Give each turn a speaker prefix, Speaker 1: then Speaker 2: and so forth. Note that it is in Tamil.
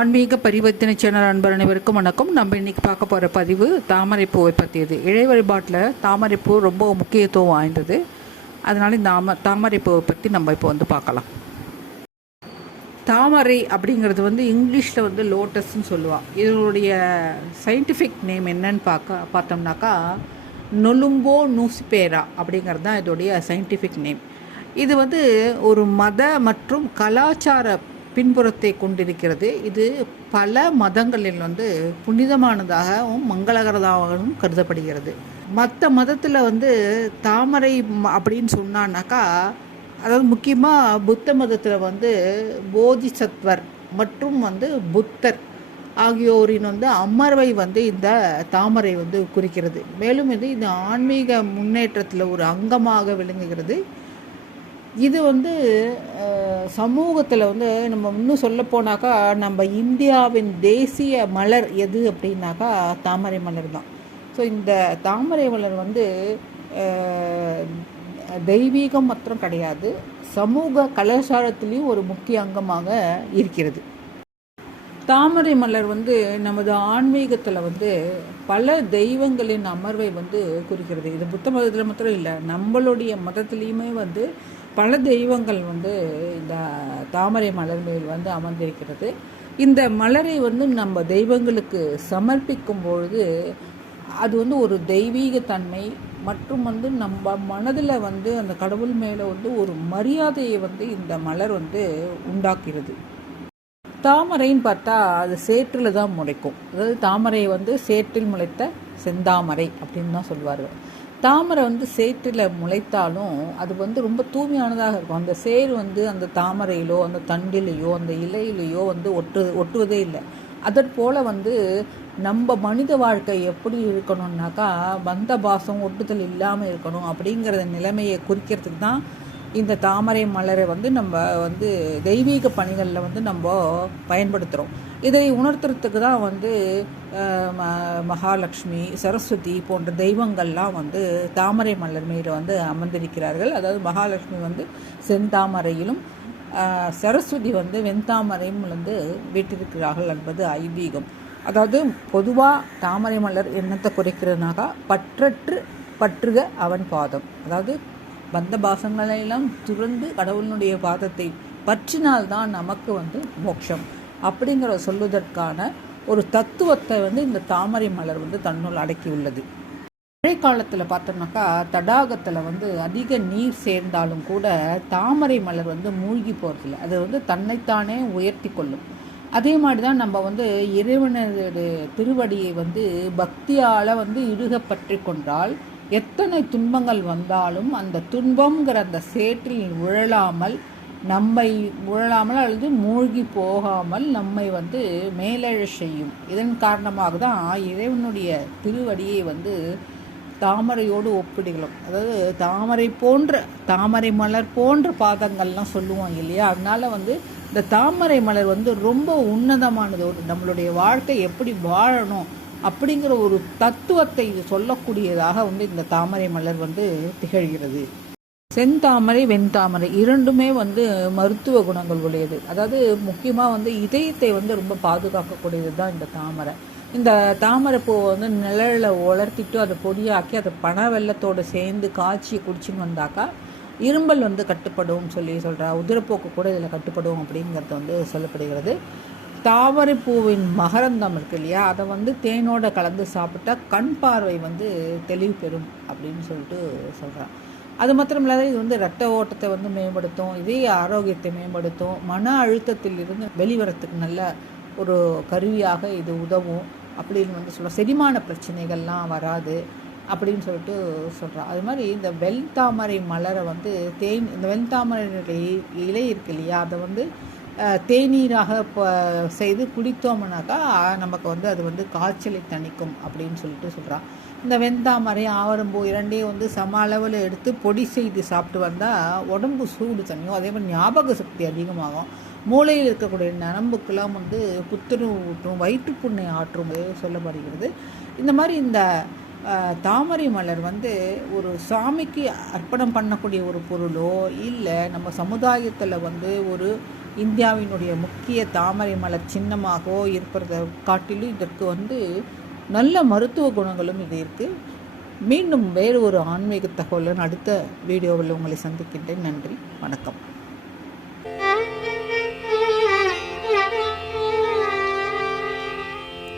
Speaker 1: ஆன்மீக பரிவர்த்தனை சேனல் அன்பர் அனைவருக்கும் வணக்கம். நம்ம இன்னைக்கு பார்க்க போகிற பதிவு தாமரைப்பூவை பற்றியது இழை வழிபாட்டில் தாமரைப்பூ ரொம்ப முக்கியத்துவம் வாய்ந்தது. அதனால இந்த ஆம தாமரைப்பூவை பற்றி நம்ம இப்போ வந்து பார்க்கலாம். தாமரை அப்படிங்கிறது வந்து இங்கிலீஷில் வந்து லோட்டஸ்ன்னு சொல்லுவாள் இதனுடைய சயின்டிஃபிக் நேம் என்னன்னு பார்க்க பார்த்தோம்னாக்கா நொலும்போ நூசிபேரா அப்படிங்கிறது தான் இதோடைய சயின்டிஃபிக் நேம் இது வந்து ஒரு மத மற்றும் கலாச்சார பின்புறத்தை கொண்டிருக்கிறது. இது பல மதங்களில் வந்து புனிதமானதாகவும் மங்களகரதாகவும் கருதப்படுகிறது. மற்ற மதத்தில் வந்து தாமரை அப்படின்னு சொன்னான்னாக்கா அதாவது முக்கியமாக புத்த மதத்தில் வந்து போதிசத்வர் மற்றும் வந்து புத்தர் ஆகியோரின் வந்து அமர்வை வந்து இந்த தாமரை வந்து குறிக்கிறது. மேலும் இது இந்த ஆன்மீக முன்னேற்றத்தில் ஒரு அங்கமாக விளங்குகிறது. இது வந்து சமூகத்தில் வந்து நம்ம இன்னும் சொல்ல போனாக்கா நம்ம இந்தியாவின் தேசிய மலர் எது அப்படின்னாக்கா தாமரை மலர் தான். ஸோ இந்த தாமரை மலர் வந்து தெய்வீகம் மாத்திரம் கிடையாது சமூக கலாச்சாரத்திலையும் ஒரு முக்கிய அங்கமாக இருக்கிறது. தாமரை மலர் வந்து நமது ஆன்மீகத்தில் வந்து பல தெய்வங்களின் அமர்வை வந்து குறிக்கிறது. இது புத்த மதத்தில் மாத்திரம் இல்லை நம்மளுடைய மதத்துலேயுமே வந்து பல தெய்வங்கள் வந்து இந்த தாமரை மலர் மேல் வந்து அமர்ந்திருக்கிறது. இந்த மலரை வந்து நம்ம தெய்வங்களுக்கு சமர்ப்பிக்கும் பொழுது அது வந்து ஒரு தெய்வீக தன்மை மற்றும் வந்து நம்ம மனதில் வந்து அந்த கடவுள் மேலே வந்து ஒரு மரியாதையை வந்து இந்த மலர் வந்து உண்டாக்குகிறது. தாமரைன்னு பார்த்தா அது சேற்றில் தான் முளைக்கும். அதாவது தாமரை வந்து சேற்றில் முளைத்த செந்தாமரை அப்படின்னு தான் சொல்லுவார்கள் தாமரை வந்து சேற்றில் முளைத்தாலும் அது வந்து ரொம்ப தூய்மையானதாக இருக்கும். அந்த சேர் வந்து அந்த தாமரையிலோ அந்த தண்டிலேயோ அந்த இலையிலையோ வந்து ஒட்டு ஒட்டுவதே இல்லை. அதற்போல் வந்து நம்ம மனித வாழ்க்கை எப்படி இருக்கணும்னாக்கா பந்த பாசம் ஒட்டுதல் இல்லாமல் இருக்கணும் அப்படிங்கிற நிலைமையை குறிக்கிறதுக்கு தான் இந்த தாமரை மலரை வந்து நம்ம வந்து தெய்வீக பணிகளில் வந்து நம்ம பயன்படுத்துகிறோம் இதை உணர்த்துறதுக்கு தான் வந்து ம- மகாலட்சுமி சரஸ்வதி போன்ற தெய்வங்கள்லாம் வந்து தாமரை மலர் மீது வந்து அமர்ந்திருக்கிறார்கள். அதாவது மகாலட்சுமி வந்து செந்தாமரையிலும் சரஸ்வதி வந்து வெண்தாமரையும் வந்து வீட்டிருக்கிறார்கள் என்பது ஐதீகம். அதாவது பொதுவாக தாமரை மலர் என்னத்தை குறைக்கிறதுனாக்கா பற்றற்று பற்றுக அவன் பாதம். அதாவது பந்த பாசங்களெல்லாம் துறந்து கடவுளினுடைய பாதத்தை பற்றினால்தான் நமக்கு வந்து மோட்சம். அப்படிங்கிற சொல்லுவதற்கான ஒரு தத்துவத்தை வந்து இந்த தாமரை மலர் வந்து தன்னுள் அடக்கியுள்ளது. மழை காலத்தில் பார்த்தோம்னாக்கா தடாகத்தில் வந்து அதிக நீர் சேர்ந்தாலும் கூட தாமரை மலர் வந்து மூழ்கி போகிறதில்ல அது வந்து தன்னைத்தானே உயர்த்தி கொள்ளும். அதே மாதிரி தான் நம்ம வந்து இறைவனது திருவடியை வந்து பக்தியால் வந்து இறுக பற்றி கொண்டால் எத்தனை துன்பங்கள் வந்தாலும் அந்த துன்பங்கிற அந்த சேற்றில் உழலாமல் நம்மை உழலாமல் அல்லது மூழ்கி போகாமல் நம்மை வந்து மேலழ செய்யும். இதன் காரணமாக தான் இறைவனுடைய திருவடியை வந்து தாமரையோடு ஒப்பிடுகிறோம். அதாவது தாமரை போன்ற தாமரை மலர் போன்ற பாதங்கள்லாம் சொல்லுவோம் இல்லையா? அதனால் வந்து இந்த தாமரை மலர் வந்து ரொம்ப உன்னதமானது. ஒரு நம்மளுடைய வாழ்க்கை எப்படி வாழணும்? அப்படிங்கிற ஒரு தத்துவத்தை சொல்லக்கூடியதாக வந்து இந்த தாமரை மலர் வந்து திகழ்கிறது. செந்தாமரை வெண்தாமரை இரண்டுமே வந்து மருத்துவ குணங்கள் உடையது. அதாவது முக்கியமாக வந்து இதயத்தை வந்து ரொம்ப பாதுகாக்கக்கூடியது தான் இந்த தாமரை. இந்த தாமரை பூவை வந்து நிழலில் வளர்த்திட்டு அதை பொடியாக்கி அதை பனை வெள்ளத்தோடு சேர்ந்து காய்ச்சி குடிச்சின்னு வந்தாக்கா இரும்பல் வந்து கட்டுப்படும் சொல்லி சொல்கிறா உதிரப்போக்கு கூட இதில் கட்டுப்படும் அப்படிங்கிறது வந்து சொல்லப்படுகிறது. தாவரை பூவின் மகரந்தம் இருக்கு இல்லையா? அதை வந்து தேனோட கலந்து சாப்பிட்டா கண் பார்வை வந்து தெளிவு பெறும் அப்படின்னு சொல்லிட்டு சொல்கிறான் அது மாத்திரம் இல்லாத இது வந்து ரத்த ஓட்டத்தை வந்து மேம்படுத்தும் இதய ஆரோக்கியத்தை மேம்படுத்தும் மன அழுத்தத்திலிருந்து வெளிவரத்துக்கு நல்ல ஒரு கருவியாக இது உதவும் அப்படின்னு வந்து சொல்கிறோம் செரிமான பிரச்சனைகள்லாம் வராது அப்படின்னு சொல்லிட்டு சொல்கிறான் அது மாதிரி இந்த வெண்தாமரை மலரை வந்து தேன் இந்த வெண்தாமரை இலை இருக்கு இல்லையா? அதை வந்து தேநீராக செய்து குடித்தோம்னாக்கா நமக்கு வந்து அது வந்து காய்ச்சலை தணிக்கும் அப்படின்னு சொல்லிட்டு சொல்கிறான் இந்த வெந்தாமரை ஆவரம்பூ இரண்டையும் வந்து சம அளவில் எடுத்து பொடி செய்து சாப்பிட்டு வந்தால் உடம்பு சூடு தனியும் அதே மாதிரி ஞாபக சக்தி அதிகமாகும். மூளையில் இருக்கக்கூடிய நரம்புக்கெல்லாம் வந்து புத்துணர்வு ஊட்டும் வயிற்றுப்புண்ணை ஆற்றும் சொல்லப்படுகிறது. இந்த மாதிரி இந்த தாமரை மலர் வந்து ஒரு சாமிக்கு அர்ப்பணம் பண்ணக்கூடிய ஒரு பொருளோ இல்லை நம்ம சமுதாயத்தில் வந்து ஒரு இந்தியாவினுடைய முக்கிய தாமரை மலர் சின்னமாகவோ இருப்பதை காட்டிலும் இதற்கு வந்து நல்ல மருத்துவ குணங்களும் இது இருக்குது மீண்டும் வேறு ஒரு ஆன்மீக தகவலுடன் அடுத்த வீடியோவில் உங்களை சந்திக்கின்றேன். நன்றி. வணக்கம்.